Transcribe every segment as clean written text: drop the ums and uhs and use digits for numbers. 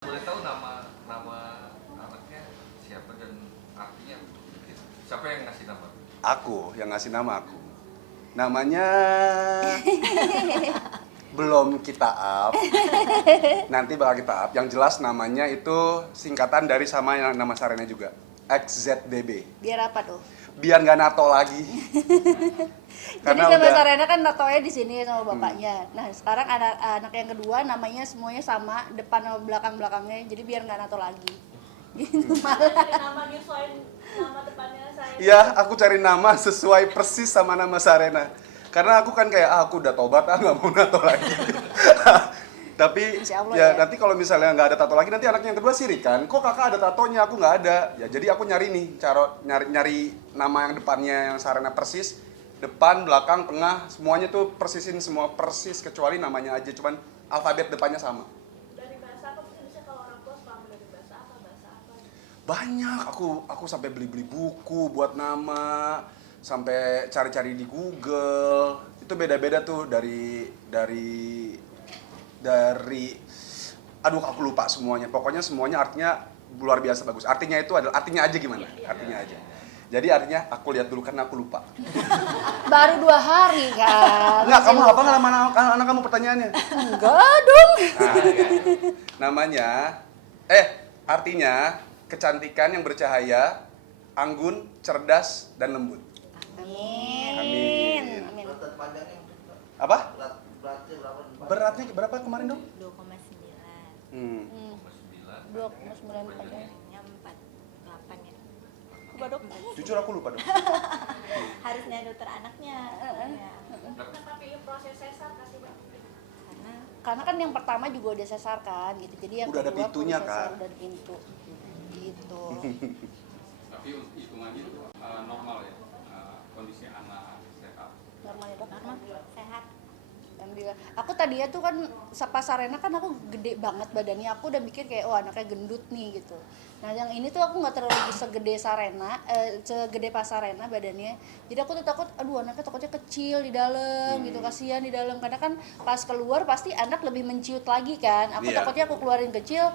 Boleh tahu nama nama anaknya siapa dan artinya gitu. Siapa yang ngasih nama? Aku yang ngasih nama aku. Namanya belum kita up. Nanti bakal kita up. Yang jelas namanya itu singkatan dari sama yang nama Sarena juga. XZDB. Biar apa tuh? Biar nggak nato lagi. Jadi sama Sarena kan natonya di sini sama bapaknya. Nah sekarang anak yang kedua namanya semuanya sama, depan sama belakangnya. Jadi biar nggak nato lagi. Gitu malah. Nama nyesuaiin nama depannya saya. Iya, aku cari nama sesuai persis sama nama Sarena. Karena aku kan kayak, aku udah tobat, nggak mau nato lagi. Tapi ya nanti kalau misalnya nggak ada tato lagi, nanti anaknya yang kedua sirik kan. Kok kakak ada tatonya, aku nggak ada. Ya jadi aku nyari nih, cara nyari nama yang depannya yang Sarena persis. Depan, belakang, tengah, semuanya tuh persisin semua persis. Kecuali namanya aja, cuman alfabet depannya sama. Dari bahasa apa bisa kalau orang tua suka dari bahasa apa? Banyak, aku sampai beli buku buat nama, sampai cari-cari di Google. Itu beda-beda tuh dari aduh aku lupa semuanya. Pokoknya semuanya artinya luar biasa bagus. Artinya itu adalah artinya aja gimana? Artinya aja. Jadi artinya aku lihat dulu karena aku lupa. Baru 2 hari kan. Enggak, kamu apa nggak nama anak kamu pertanyaannya? Enggak dong. Nah, namanya artinya kecantikan yang bercahaya, anggun, cerdas, dan lembut. Amin. Amin. Amin. Berat panjangnya Apa? beratnya berapa? Beratnya berapa kemarin dong? 2,9. 9. 2,9 panjang. Yang 48 ya. Coba dok. Jujur aku lupa dong. Harusnya dokter anaknya. Ya. Tapi Proses sesar kasih Pak. Karena kan yang pertama juga udah sesar kan gitu. Jadi yang Udah ada kedua pintunya, pun sesar kan? dan pintu. Gitu. Tapi hitungannya itu normal ya, kondisi anak sehat. Normal ya dok. Normal, sehat. Alhamdulillah. Aku tadinya tuh kan pas Sarena kan aku gede banget badannya. Aku udah mikir kayak anaknya gendut nih gitu. Nah yang ini tuh aku nggak terlalu segede Sarena, segede pas Sarena badannya. Jadi aku tuh takut, aduh anaknya takutnya kecil di dalam gitu, kasihan di dalam. Karena kan pas keluar pasti anak lebih menciut lagi kan. Aku Iya. takutnya aku keluarin kecil,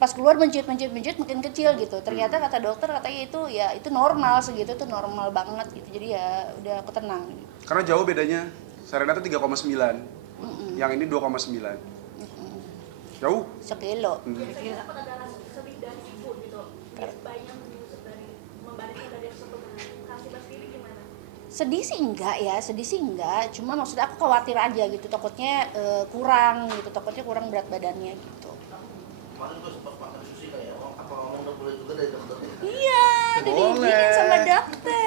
pas keluar menciut makin kecil gitu. Ternyata kata dokter katanya itu normal segitu tuh normal banget gitu. Jadi ya udah aku tenang. Karena jauh bedanya. Sarena tuh 3,9. Yang ini 2,9. Jauh. Sekilo. Biasanya dapat ada rasa sedih dari ibu gitu. Bayinya menyusut dari membaliknya dari tersebut. Kasih Mas Billy gimana? Sedih sih enggak, cuma maksudnya aku khawatir aja gitu, takutnya kurang berat badannya gitu. Kemarin gue sempat makan sushi kayak, apa ngomong udah boleh juga dari dokternya? Iya, udah diizinin sama dokter.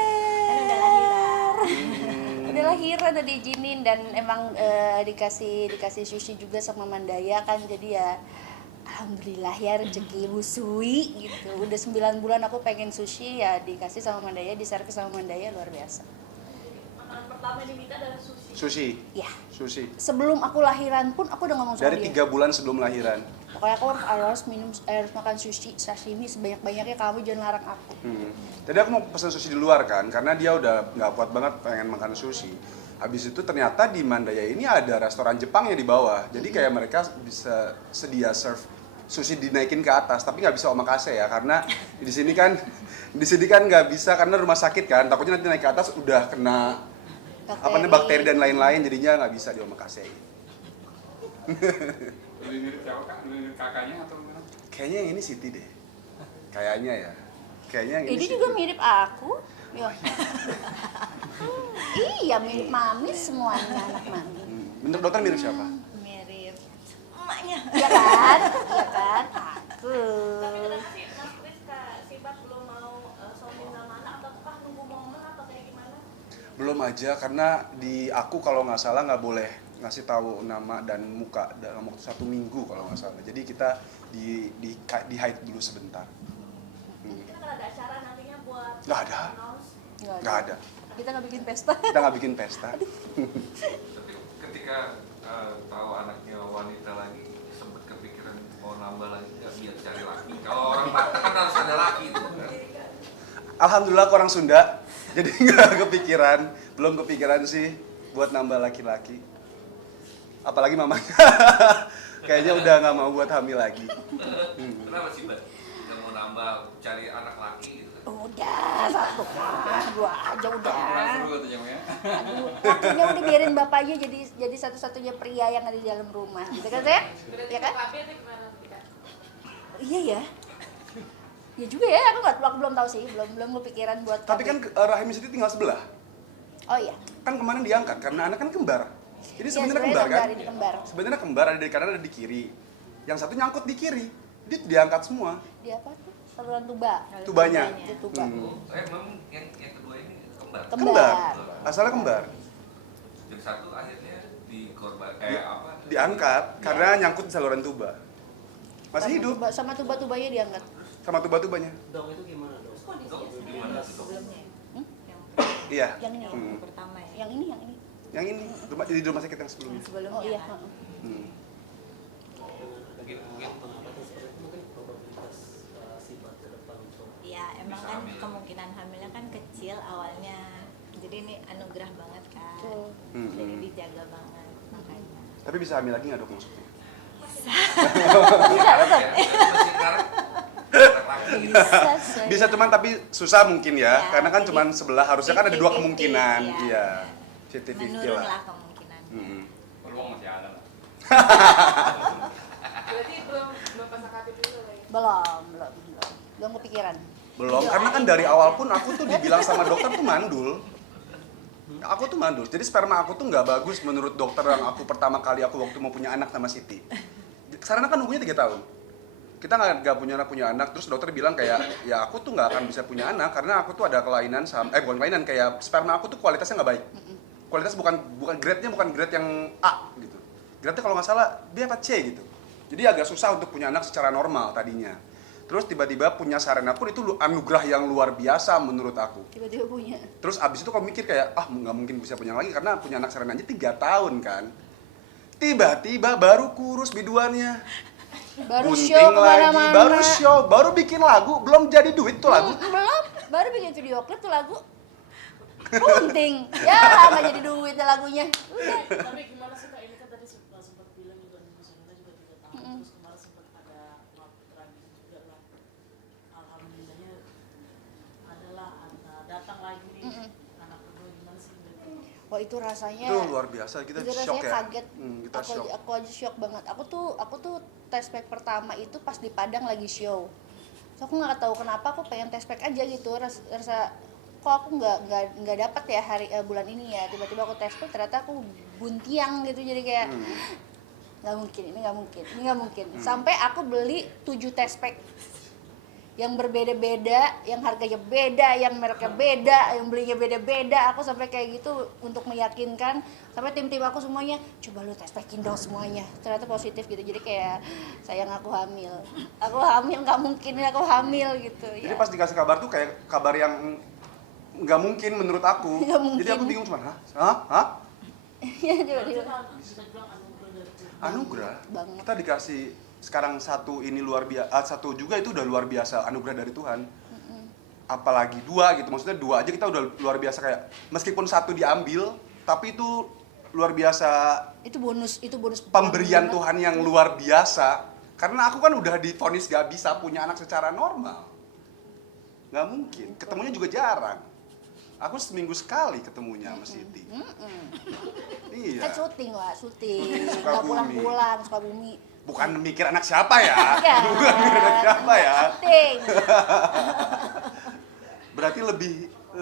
Kan udah lahiran. Udah lahiran, udah diizinin dan emang dikasih sushi juga sama Mandaya kan, jadi ya alhamdulillah ya rezeki Ibu Sui gitu. Udah 9 bulan aku pengen sushi ya dikasih sama Mandaya, diservis sama Mandaya, luar biasa. Makanan pertama yang diminta adalah sushi. Sushi. Ya, Sushi. sebelum aku lahiran pun aku udah ngomong sama Dari dia. 3 bulan sebelum lahiran. Pokoknya aku harus makan sushi, sashimi sebanyak-banyaknya, kamu jangan larang aku. Tadi aku mau pesan sushi di luar kan, karena dia udah nggak kuat banget pengen makan sushi. Habis itu ternyata di Mandaya ini ada restoran Jepang yang di bawah. Jadi kayak mereka bisa sedia serve sushi dinaikin ke atas, tapi nggak bisa omakase ya, karena di sini kan nggak bisa karena rumah sakit kan. Takutnya nanti naik ke atas udah kena bakteri dan lain-lain, jadinya nggak bisa di omakase. Lebih mirip siapa kak? Lebih mirip kakaknya atau gimana? Kayaknya yang ini Siti deh. Kayaknya ya. Kayaknya yang ini Ini Siti. juga mirip aku. Ya. Iya, mirip mami semuanya, anak mami. Menurut dokter mirip siapa? Mirip emaknya. Iya kan? Iya kan? Aku. Tapi kenapa sih Mas Kris si Bab belum mau sombong nama anak ataukah nunggu momen atau kayak gimana? Belum aja, karena di aku kalau nggak salah nggak boleh ngasih tahu nama dan muka dalam waktu 1 minggu kalau nggak salah. Jadi kita di hide dulu sebentar. Kita kan ada acara nantinya buat Nggak ada. announce. Nggak ada. Kita nggak bikin pesta. Kita nggak bikin pesta. Tapi ketika tahu anaknya wanita lagi, sempat kepikiran mau nambah lagi nggak biar cari laki. Kalau orang Batak kan harus ada laki itu kan. Alhamdulillah aku orang Sunda, jadi nggak kepikiran, belum kepikiran sih buat nambah laki-laki. Apalagi mamanya, Kayaknya udah nggak mau buat hamil lagi. Kenapa sih, Mbak? Nggak mau nambah cari anak laki gitu? Udah, satu mah, dua aja udah. Kurang seru katanya ya. Aduh, lakinya udah biarin bapaknya jadi satu-satunya pria yang ada di dalam rumah, gitu kan saya? Berarti Ya kan? KB atau gimana Tika? Iya ya. Ya juga ya, aku belum tahu sih, belum kepikiran buat. Tapi kan rahim Siti tinggal sebelah. Oh iya. Kan kemarin diangkat karena anak kan kembar. Jadi Iya, sebenarnya sebenarnya kembar kan? ini kembar. Sebenarnya kembar, ada di kanan ada di kiri. Yang satu nyangkut di kiri. Dia diangkat semua Dia apa tuh? Saluran tuba. tubanya. Itu tuba. Memang yang kedua ini kembar. Kembar. Asalnya kembar. Yang satu akhirnya dikorban apa? Diangkat karena nyangkut di saluran tuba. Masih Sama hidup sama tuba-tubanya diangkat. sama tuba-tubanya. Dok itu gimana dok? Dok, gimana sih, Dok? Sebelumnya Hmm? yang Iya. Yang ini. Hmm. pertama ya. Yang ini. Yang ini di rumah sakit yang sebelumnya. Yang sebelumnya Oh iya. kan. Hmm. Mungkin Mungkin probabilitas sifat ke depan itu. Iya, Ya Bisa emang kan hamil. kemungkinan hamilnya kan kecil awalnya. Jadi ini anugerah banget kan. Betul. Jadi dijaga banget makanya. Tapi bisa hamil lagi nggak dok maksudnya? Bisa, betul. Masih sekarang anak laki gitu. Bisa, saya. Bisa cuman tapi susah mungkin ya, Ya, karena kan jadi cuman sebelah harusnya kan ada dua 50-50, kemungkinan. ya. Iya. 50-50 Menurun lah. lah kemungkinannya. Hmm. Peluang masih ada lah. Berarti belum pasang KTP dulu lagi. Belum kepikiran. Belum, karena kan dari awal pun aku tuh dibilang sama dokter tuh mandul. Aku tuh mandul, jadi sperma aku tuh nggak bagus menurut dokter yang aku pertama kali aku waktu mau punya anak sama Siti. Sarana kan nunggunya 3 tahun. Kita nggak punya anak, terus dokter bilang kayak, ya aku tuh nggak akan bisa punya anak karena aku tuh ada kelainan bukan kelainan, kayak sperma aku tuh kualitasnya nggak baik. Kualitas bukan grade-nya bukan grade yang A gitu. Grade-nya kalau nggak salah dia apa C gitu. Jadi agak susah untuk punya anak secara normal tadinya. Terus tiba-tiba punya Sarena pun itu anugerah yang luar biasa menurut aku. Tiba-tiba punya. Terus abis itu kau mikir kayak, nggak mungkin bisa punya lagi karena punya anak Sarena aja 3 tahun kan. Tiba-tiba baru kurus biduannya. Baru Bunting show lagi, kemana-mana. baru show, baru bikin lagu, belum jadi duit tuh lagu. Belum, baru bikin video klip tuh lagu. Bunting. Ya, nggak jadi duit ya lagunya. Udah. Tapi gimana sih Kak, ini kan tadi sempat bilang juga di Nusantara juga 3 tahun, terus kemarin sempat ada waktu tragis juga lah. Alhamdulillahnya adalah datang lagi nih anak kedua, gimana sih? Wah, itu rasanya. Itu luar biasa, kita itu shock rasanya ya. kaget. Kita shock. Aku aja shock banget. Aku tuh test pack pertama itu pas di Padang lagi show. So, aku nggak tahu kenapa aku pengen test pack aja gitu. Rasa kok aku nggak dapat ya bulan ini ya. Tiba-tiba aku test pack ternyata aku buntiang gitu, jadi kayak nggak mungkin, ini nggak mungkin. Sampai aku beli 7 test pack yang berbeda-beda, yang harganya beda, yang mereknya beda, yang belinya beda-beda. Aku sampai kayak gitu untuk meyakinkan, sampai tim-tim aku semuanya, coba lu tes packin dong semuanya. Ternyata positif gitu, jadi kayak sayang aku hamil, nggak mungkin aku hamil gitu. Jadi Ya. pas dikasih kabar tuh kayak kabar yang nggak mungkin menurut aku. Nggak mungkin. Jadi aku bingung cuman, hah? Ya, coba Itu kan bisa bilang anugerah dari Tuhan. Anugerah. Banget. Kita dikasih sekarang satu ini luar biasa, satu juga itu udah luar biasa anugerah dari Tuhan. Apalagi 2 gitu, maksudnya 2 aja kita udah luar biasa, kayak meskipun 1 diambil, tapi itu luar biasa, itu bonus pemberian banget. Tuhan yang luar biasa. Karena aku kan udah divonis gak bisa punya anak secara normal, nggak mungkin, ketemunya juga jarang. Aku seminggu sekali ketemunya sama Siti. Iya. Kan syuting lah, syuting, nggak Sukabumi. pulang-pulang, Sukabumi. Bukan mikir anak siapa ya? Iya. Bukan mikir anak siapa ya? Syuting. Berarti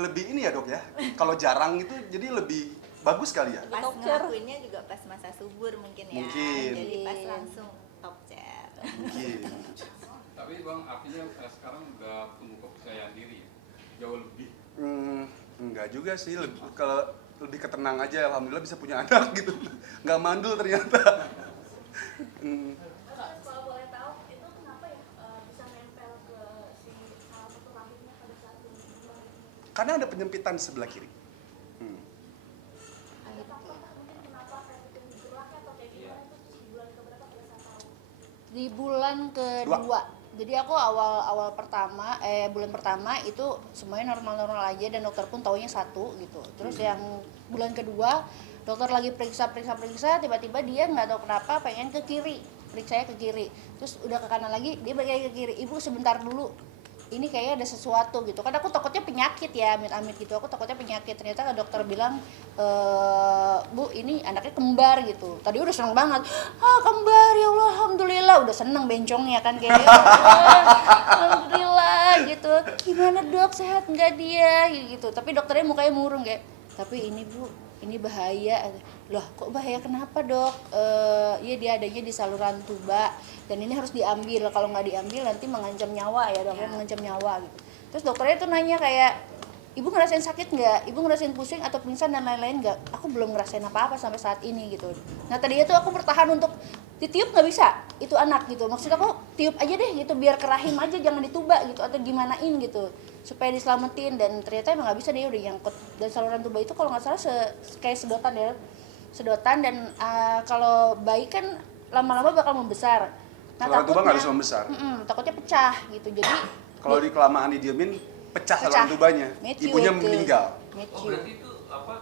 lebih ini ya dok ya? Kalau jarang itu jadi lebih bagus kali ya? Pas ngelakuinnya juga pas masa subur mungkin ya. Mungkin. Jadi pas langsung top chat. Mungkin. Tapi bang, artinya sekarang udah tumbuh kepercayaan diri ya? Jauh lebih. Enggak juga sih, lebih ketenang aja, alhamdulillah bisa punya anak gitu. Nggak mandul ternyata. Terus kalau boleh tahu, itu kenapa ya bisa nempel ke si salah satu rahimnya pada saat ini? Karena ada penyempitan di sebelah kiri. Mungkin kenapa kayak itu geraknya atau kayak gimana itu di bulan keberapa pada saat tahu? Di bulan kedua. Jadi aku awal pertama bulan pertama itu semuanya normal aja dan dokter pun taunya 1 gitu. Terus yang bulan kedua dokter lagi periksa tiba-tiba dia nggak tahu kenapa pengen ke kiri. periksanya ke kiri, terus udah ke kanan lagi dia balik lagi ke kiri, ibu sebentar dulu, ini kayaknya ada sesuatu gitu kan, aku takutnya penyakit ya, amit-amit gitu, aku takutnya penyakit. Ternyata dokter bilang Bu ini anaknya kembar gitu. Tadi udah seneng banget, kembar ya Allah alhamdulillah, udah seneng bencongnya kan kayak ya Allah, alhamdulillah gitu. Gimana dok, sehat nggak dia gitu. Tapi dokternya mukanya murung kayak, tapi ini Bu ini bahaya. Loh kok bahaya, kenapa dok? Ya dia adanya di saluran tuba dan ini harus diambil, kalau nggak diambil nanti mengancam nyawa ya dokter, mengancam nyawa gitu. Terus dokternya tuh nanya kayak, ibu ngerasain sakit nggak? Ibu ngerasain pusing atau pingsan dan lain-lain nggak? Aku belum ngerasain apa-apa sampai saat ini gitu. Nah tadinya tuh aku bertahan untuk ditiup nggak bisa, itu anak gitu. Maksud aku tiup aja deh gitu, biar ke rahim aja, jangan dituba gitu atau gimanain gitu supaya diselamatin. Dan ternyata emang nggak bisa, dia udah nyangkut dan saluran tuba itu kalau nggak salah kayak sedotan ya, sedotan. Dan kalau bayi kan lama-lama bakal membesar. Nah, Saluran tuba nggak bisa membesar. Takutnya pecah gitu. Jadi Kalau di kelamaan didiemin pecah saluran tubanya, Matthew ibunya itu. meninggal. Oh berarti itu apa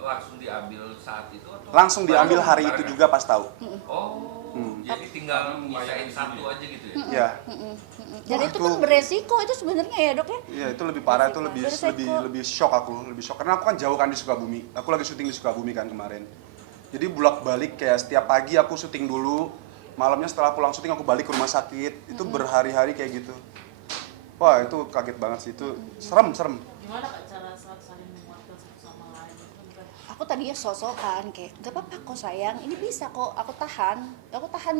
langsung diambil saat itu atau Langsung diambil hari itu barengan? juga pas tahu. Oh, jadi tinggal misain satu aja gitu ya? Ya. Dan Wah, itu kan beresiko itu sebenarnya ya dok ya. Iya itu lebih parah, itu lebih Beresiko. lebih shock aku, lebih shock karena aku kan jauh kan di Sukabumi. Aku lagi syuting di Sukabumi kan kemarin. Jadi bolak-balik kayak setiap pagi aku syuting dulu, malamnya setelah pulang syuting aku balik ke rumah sakit. Itu berhari-hari kayak gitu. Wah, itu kaget banget sih, itu serem. Gimana kak cara saling menguatkan satu sama lain? Itu kan bukan Aku tadinya sosokan kayak, gak apa-apa kok sayang, ini bisa kok, aku tahan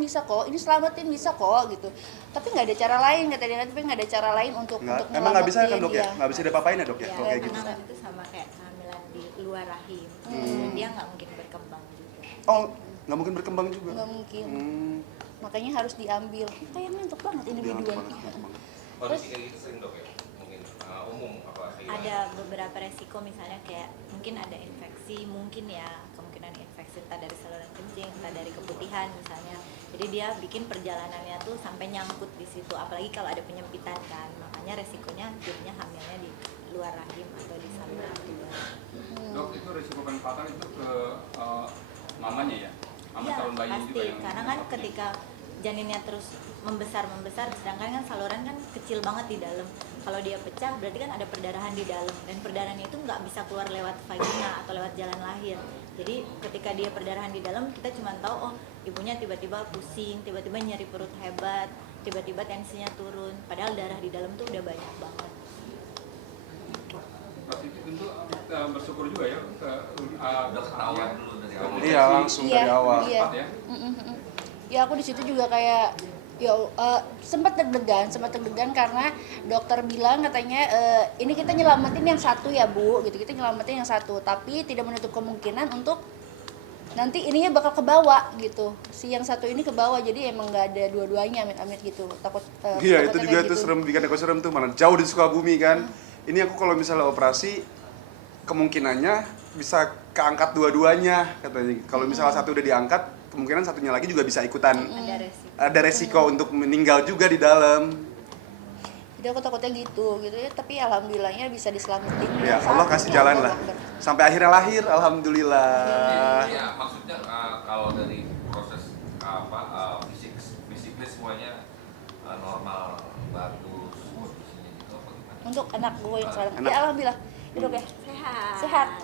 bisa kok, ini selamatin bisa kok gitu. Tapi nggak ada cara lain kata dia, tapi nggak ada cara lain untuk Emang nggak bisa kan nyelamatin, dok ya? iya. Nggak bisa diapa-apain ya dok ya? Ya, Kalau kayak gitu. karena itu sama kayak kehamilan di luar rahim. Dan dia nggak mungkin berkembang juga. Oh, nggak mungkin berkembang juga. Nggak mungkin, Hmm, makanya harus diambil. Kayak ngantuk banget ini dia ngantuk videoan. banget. Kondisi kayak gitu sering dok ya? Mungkin umum apa kayak Ada beberapa resiko misalnya kayak mungkin ada infeksi, mungkin ya kemungkinan infeksi entah dari saluran kencing, entah dari keputihan misalnya. Jadi dia bikin perjalanannya tuh sampai nyangkut di situ, apalagi kalau ada penyempitan kan. Makanya resikonya jadinya hamilnya di luar rahim atau di saluran tuba. Dok, itu risiko paling fatal itu ke mamanya ya? Mama Iya, calon bayi pasti. juga yang Karena kan ketika janinnya terus membesar, sedangkan kan saluran kan kecil banget di dalam. Kalau dia pecah, berarti kan ada perdarahan di dalam, dan perdarahannya itu nggak bisa keluar lewat vagina atau lewat jalan lahir. Jadi ketika dia perdarahan di dalam, kita cuma tahu oh ibunya tiba-tiba pusing, tiba-tiba nyeri perut hebat, tiba-tiba tensinya turun. Padahal darah di dalam tuh udah banyak banget. Pas itu tentu bersyukur juga ya ke udah ketahuan dulu dari awal. Iya, langsung dari awal. Iya. cepat ya. Ya aku di situ juga kayak sempat deg-degan karena dokter bilang katanya ini kita nyelamatin yang satu ya Bu gitu, kita nyelamatin yang satu tapi tidak menutup kemungkinan untuk nanti ininya bakal ke bawah gitu, si yang satu ini ke bawah, jadi emang nggak ada dua-duanya amit-amit gitu, takut Iya, itu takutnya juga kayak tuh gitu. serem, bikin aku serem tuh, mana jauh di Sukabumi kan. Ini aku kalau misalnya operasi kemungkinannya bisa keangkat dua-duanya katanya. Kalau misalnya satu udah diangkat, kemungkinan satunya lagi juga bisa ikutan. Ada resiko. Ada resiko untuk meninggal juga di dalam. Jadi aku takutnya gitu ya, tapi alhamdulillahnya bisa diselamatin. Ya Allah kasih jalan lah. Sampai akhirnya lahir, alhamdulillah. Iya, maksudnya kalau dari proses fisiknya semuanya normal, bagus, kondisinya gitu apa gimana? Untuk anak gue yang sekarang, Anak. ya alhamdulillah, ya dok ya, Sehat. sehat.